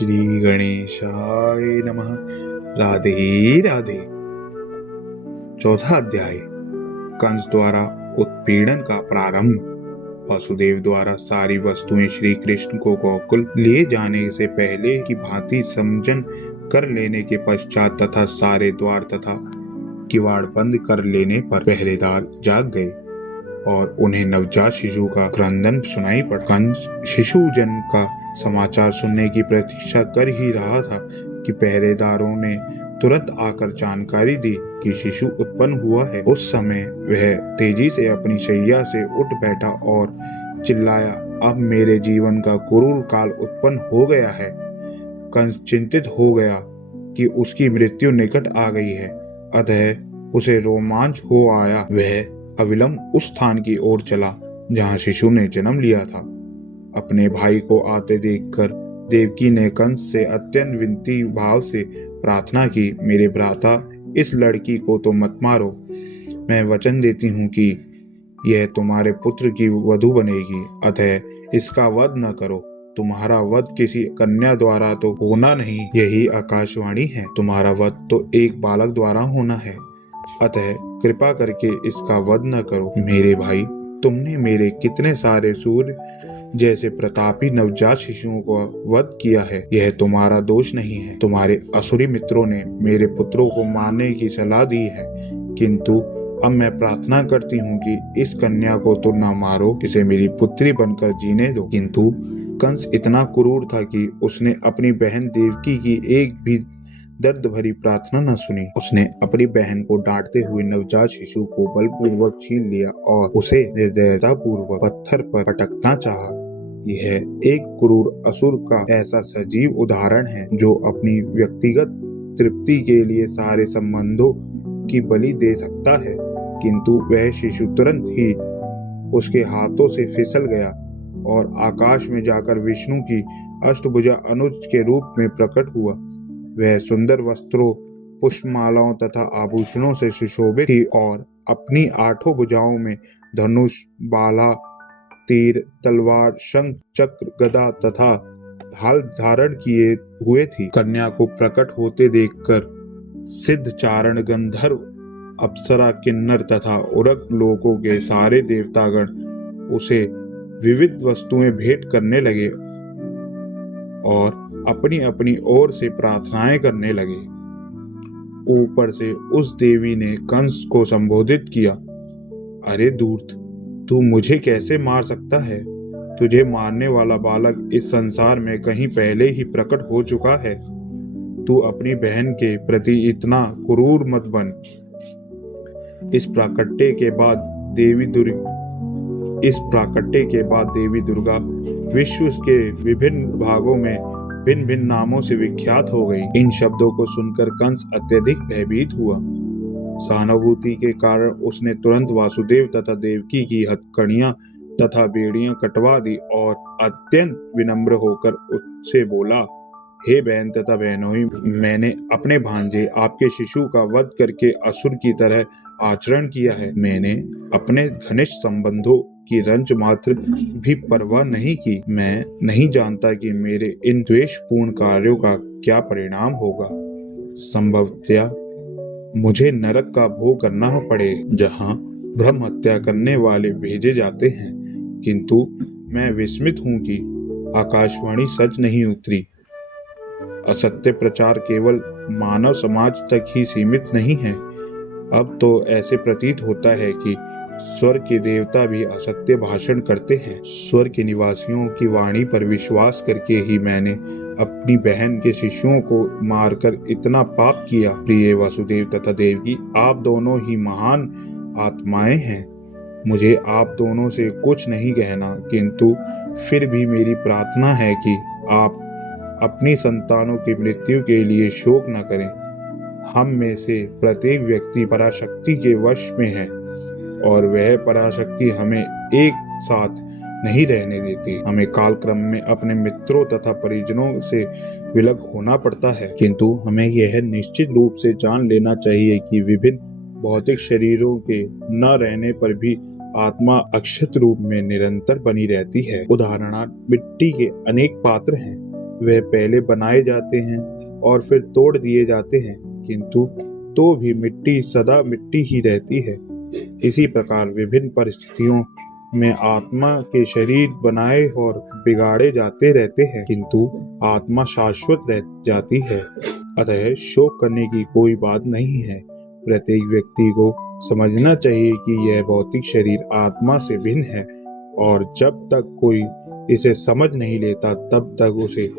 श्री गणेशाय नमः। राधे राधे। चौथा अध्याय। कंस द्वारा उत्पीड़न का प्रारंभ। वासुदेव द्वारा सारी वस्तुएं श्री कृष्ण को गोकुल लिए जाने से पहले की भांति समजन कर लेने के पश्चात तथा सारे द्वार तथा किवाड़ बंद कर लेने पर पहरेदार जाग गए और उन्हें नवजात शिशु का क्रंदन सुनाई पड़ा। कंस शिशु जन्म का समाचार सुनने की प्रतीक्षा कर ही रहा था कि पहरेदारों ने तुरंत आकर जानकारी दी कि शिशु उत्पन्न हुआ है। उस समय वह तेजी से अपनी शैया से उठ बैठा और चिल्लाया, अब मेरे जीवन का क्रूर काल उत्पन्न हो गया है। कंस चिंतित हो गया कि उसकी मृत्यु निकट आ गई है, अतः उसे रोमांच हो आया। वह अविलंब उस स्थान की ओर चला जहां शिशु ने जन्म लिया था। अपने भाई को आते देखकर देवकी ने कंस से अत्यंत विनती भाव से प्रार्थना की, मेरे भ्राता, इस लड़की को तो मत मारो। मैं वचन देती हूँ कि यह तुम्हारे पुत्र की वधू बनेगी, अतः इसका वध न करो। तुम्हारा वध किसी कन्या द्वारा तो होना नहीं, यही आकाशवाणी है। तुम्हारा वध तो एक बालक द्वारा होना है, अतः कृपा करके इसका वध न करो। मेरे भाई, तुमने मेरे कितने सारे सूर्य जैसे प्रतापी नवजात शिशुओं को वध किया है, यह तुम्हारा दोष नहीं है। तुम्हारे असुरी मित्रों ने मेरे पुत्रों को मारने की सलाह दी है, किंतु अब मैं प्रार्थना करती हूँ कि इस कन्या को तो न मारो, इसे मेरी पुत्री बनकर जीने दो। किंतु कंस इतना क्रूर था कि उसने अपनी बहन देवकी की एक भी दर्द भरी प्रार्थना न सुनी। उसने अपनी बहन को डांटते हुए नवजात शिशु को बलपूर्वक छीन लिया और उसे निर्दयता पूर्वक पत्थर पर पटकना चाहा। यह एक क्रूर असुर का ऐसा सजीव उदाहरण है जो अपनी व्यक्तिगत तृप्ति के लिए सारे संबंधों की बलि दे सकता है, किंतु वह शिशु तुरंत ही उसके हाथों से फिसल गया और आकाश में जाकर विष्णु की अष्टभुजा अनुज के रूप में प्रकट हुआ। वह सुंदर वस्त्रों, पुष्पमालाओं तथा आभूषणों से सुशोभित थी और अपनी आठों भुजाओं में धनुष, बाला, तीर, तलवार, शंख, चक्र, गदा तथा ढाल धारण किए हुए थी। कन्या को प्रकट होते देखकर सिद्ध, चारण, गंधर्व, अप्सरा, किन्नर तथा उरग लोकों के सारे देवतागण उसे विविध वस्तुएं भेंट करने लगे और अपनी अपनी ओर से प्रार्थनाएं करने लगे। ऊपर से उस देवी ने कंस को संबोधित किया, अरे धूर्त, तू मुझे कैसे मार सकता है? तुझे मारने वाला बालक इस संसार में कहीं पहले ही प्रकट हो चुका है। तू अपनी बहन के प्रति इतना क्रूर मत बन। इस प्राकट्य के बाद देवी दुर्गा विश्व के विभिन्न भागों में भिन्न भिन्न नामों से विख्यात हो गई। इन शब्दों को सुनकर कंस अत्यधिक भयभीत हुआ। सहानुभूति के कारण उसने तुरंत वासुदेव तथा देवकी की हथकड़ियां तथा बेड़ियां कटवा दी और अत्यंत विनम्र होकर उससे बोला, हे बहन तथा बहनोई, मैंने अपने भांजे आपके शिशु का वध करके असुर की तरह आचरण किया है। मैंने अपने घनिष्ठ संबंधों की रंच मात्र भी परवाह नहीं की। मैं नहीं जानता कि मेरे इन द्वेषपूर्ण कार्यों का क्या परिणाम होगा। संभवतः मुझे नरक का भोग करना पड़े, जहां ब्रह्म हत्या करने वाले भेजे जाते हैं। किंतु मैं विस्मित हूं कि आकाशवाणी सच नहीं उतरी। असत्य प्रचार केवल मानव समाज तक ही सीमित नहीं है। अब तो ऐसे प्रतीत होता है कि स्वर्ग के देवता भी असत्य भाषण करते हैं। स्वर्ग के निवासियों की वाणी पर विश्वास करके ही मैंने अपनी बहन के शिशुओं को मारकर इतना पाप किया। प्रिय वासुदेव तथा देवकी, आप दोनों ही महान आत्माएं हैं। मुझे आप दोनों से कुछ नहीं कहना, किंतु फिर भी मेरी प्रार्थना है कि आप अपनी संतानों की मृत्यु के लिए शोक न करें। हम में से प्रत्येक व्यक्ति पराशक्ति के वश में है और वह पराशक्ति हमें एक साथ नहीं रहने देती। हमें कालक्रम में अपने मित्रों तथा परिजनों से विलग होना पड़ता है, किंतु हमें यह निश्चित रूप से जान लेना चाहिए कि विभिन्न भौतिक शरीरों के न रहने पर भी आत्मा अक्षत रूप में निरंतर बनी रहती है। उदाहरणार्थ, मिट्टी के अनेक पात्र हैं, वह पहले बनाए जाते हैं और फिर तोड़ दिए जाते हैं, किंतु तो भी मिट्टी सदा मिट्टी ही रहती है। इसी प्रकार विभिन्न परिस्थितियों में आत्मा के शरीर बनाए और बिगाड़े जाते रहते हैं, किंतु आत्मा शाश्वत रह जाती है। अतः शोक करने की कोई बात नहीं है। प्रत्येक व्यक्ति को समझना चाहिए कि यह भौतिक शरीर आत्मा से भिन्न है, और जब तक कोई इसे समझ नहीं लेता तब तक उसे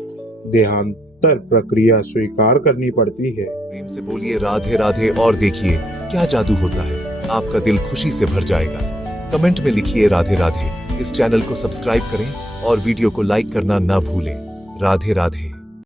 देहांतर प्रक्रिया स्वीकार करनी पड़ती है। प्रेम से बोलिए राधे राधे और देखिए क्या जादू होता है। आपका दिल खुशी से भर जाएगा। कमेंट में लिखिए राधे राधे। इस चैनल को सब्सक्राइब करें और वीडियो को लाइक करना ना भूलें। राधे राधे।